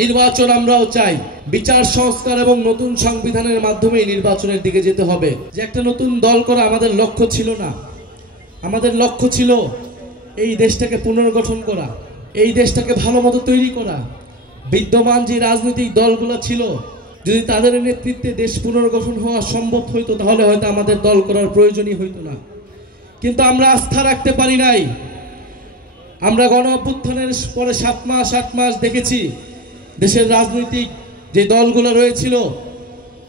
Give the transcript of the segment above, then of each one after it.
নির্বাচন আমরাও চাই। বিচার সংস্কার এবং নতুন সংবিধানের মাধ্যমে নির্বাচনের দিকে যেতে হবে। যে একটা নতুন দল করা আমাদের লক্ষ্য ছিল না। আমাদের লক্ষ্য ছিল এই দেশটাকে পুনর্গঠন করা, এই দেশটাকে ভালো মতো তৈরি করা। বিদ্যমান যে রাজনৈতিক দলগুলো ছিল, যদি তাদের নেতৃত্বে দেশ পুনর্গঠন হওয়া সম্ভব হইতো, তাহলে হয়তো আমাদের দল করার প্রয়োজনই হইতো না। কিন্তু আমরা আস্থা রাখতে পারি নাই। আমরা গণ অভ্যুত্থানের পরে 7 মাস দেখেছি দেশের রাজনৈতিক যে দলগুলো রয়েছিল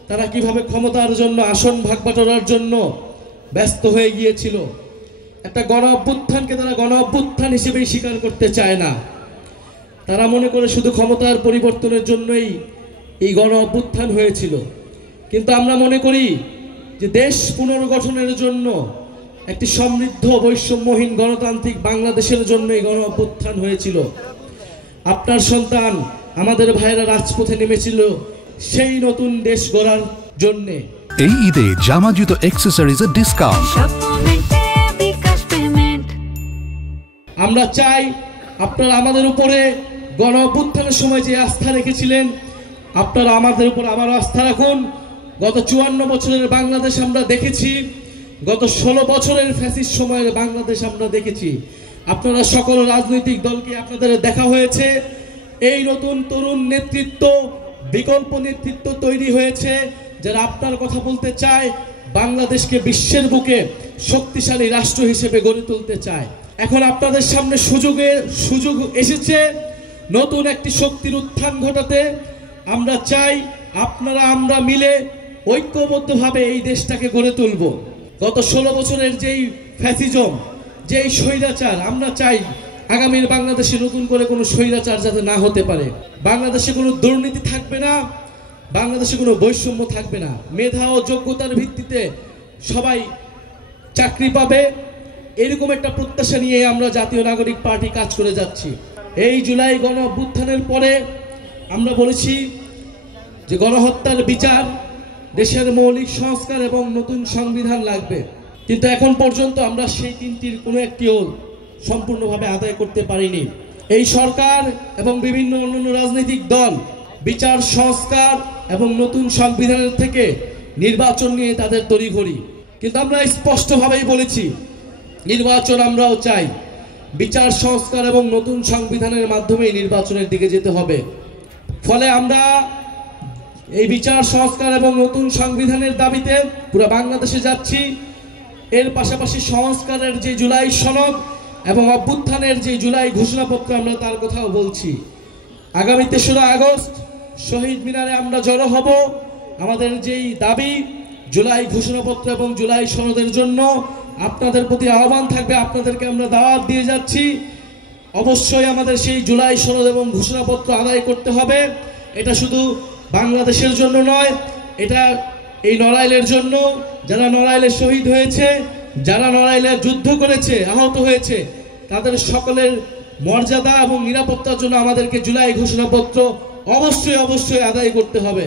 তারা কিভাবে ক্ষমতার জন্য, আসন ভাগ বাটোয়ারার জন্য ব্যস্ত হয়ে গিয়েছিল। একটা গণ অভ্যুত্থানকে তারা গণ অভ্যুত্থান হিসেবেই স্বীকার করতে চায় না। তারা মনে করে শুধু ক্ষমতার পরিবর্তনের জন্যই এই গণ অভ্যুত্থান হয়েছিল। কিন্তু আমরা মনে করি যে দেশ পুনর্গঠনের জন্য, একটি সমৃদ্ধ বৈষম্যহীন গণতান্ত্রিক বাংলাদেশের জন্য এই গণ অভ্যুত্থান হয়েছিল। আপনার সন্তান, আমাদের ভাইয়েরা রাজপথে নেমেছিল সেই নতুন দেশ গড়ার জন্যে। এই ঈদে জামা জুতো অ্যাকসেসরিজের ডিসকাউন্ট। আমরা চাই আপনারা আমাদের উপরে গণ অভ্যুত্থানের সময় যে আস্থা রেখেছিলেন, আপনারা আমাদের উপর আবার আস্থা রাখুন। গত 54 বছরের বাংলাদেশ আমরা দেখেছি, গত 16 বছরের ফ্যাসিস্ট সময়ের বাংলাদেশ আমরা দেখেছি। আপনারা সকল রাজনৈতিক দলকে আপনাদের দেখা হয়েছে। এই নতুন তরুণ নেতৃত্ব, বিকল্প নেতৃত্ব তৈরি হয়েছে, যারা আপনার কথা বলতে চায়, বাংলাদেশকে বিশ্বের বুকে শক্তিশালী রাষ্ট্র হিসেবে গড়ে তুলতে চায়। এখন আপনাদের সামনে সুযোগ এসেছে নতুন একটি শক্তির উত্থান ঘটাতে। আমরা চাই আমরা মিলে ঐক্যবদ্ধভাবে এই দেশটাকে গড়ে তুলব। গত 16 বছরের যেই ফ্যাসিজম, যেই স্বৈরাচার, আমরা চাই আগামীর বাংলাদেশে নতুন করে কোনো স্বৈরাচার যাতে না হতে পারে। বাংলাদেশে কোনো দুর্নীতি থাকবে না, বাংলাদেশে কোনো বৈষম্য থাকবে না। মেধা ও যোগ্যতার ভিত্তিতে সবাই চাকরি পাবে, এরকম একটা প্রত্যাশা নিয়ে আমরা জাতীয় নাগরিক পার্টি কাজ করে যাচ্ছি। এই জুলাই গণ অভ্যুত্থানের পরে আমরা বলেছি যে গণহত্যার বিচার, দেশের মৌলিক সংস্কার এবং নতুন সংবিধান লাগবে। কিন্তু এখন পর্যন্ত আমরা সেই তিনটির কোনো একটিও সম্পূর্ণভাবে আদায় করতে পারিনি। এই সরকার এবং বিভিন্ন অন্যান্য রাজনৈতিক দল বিচার সংস্কার এবং নতুন সংবিধানের থেকে নির্বাচন নিয়ে তাদের তড়িঘড়ি। কিন্তু আমরা স্পষ্টভাবেই বলেছি নির্বাচন আমরাও চাই। বিচার সংস্কার এবং নতুন সংবিধানের মাধ্যমে নির্বাচনের দিকে যেতে হবে। ফলে আমরা এই বিচার সংস্কার এবং নতুন সংবিধানের দাবিতে পুরো বাংলাদেশে যাচ্ছি। এর পাশাপাশি সংস্কারের যে জুলাই সনদ এবং অভ্যুত্থানের যে জুলাই ঘোষণাপত্র, আমরা তার কথাও বলছি। আগামী 3রা আগস্ট শহীদ মিনারে আমরা জড়ো হব। আমাদের যেই দাবি, জুলাই ঘোষণাপত্র এবং জুলাই সনদের জন্য আপনাদের প্রতি আহ্বান থাকবে। আপনাদেরকে আমরা দাওয়াত দিয়ে যাচ্ছি। অবশ্যই আমাদের সেই জুলাই সনদ এবং ঘোষণাপত্র আদায় করতে হবে। এটা শুধু বাংলাদেশের জন্য নয়, এটা এই নড়াইলের জন্য, যারা নড়াইলে শহীদ হয়েছে, যারা নড়াইলে যুদ্ধ করেছে, আহত হয়েছে, তাদের সকলের মর্যাদা এবং নিরাপত্তার জন্য আমাদেরকে জুলাই ঘোষণাপত্র অবশ্যই আদায় করতে হবে।